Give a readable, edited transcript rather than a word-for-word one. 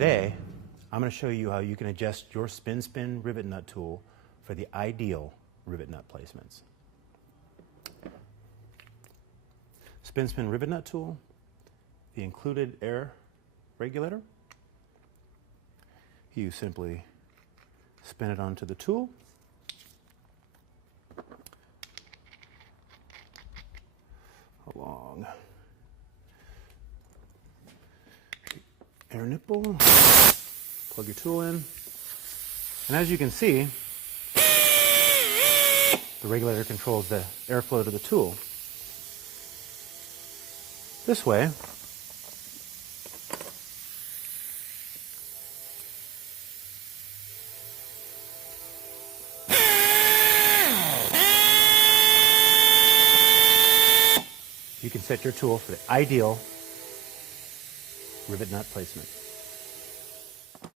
Today, I'm going to show you how you can adjust your spin rivet nut tool for the ideal rivet nut placements. Spin rivet nut tool, the included air regulator. You simply spin it onto the tool. Along the air nipple, plug your tool in, and as you can see, the regulator controls the airflow to the tool. This way, you can set your tool for the ideal rivet nut placement.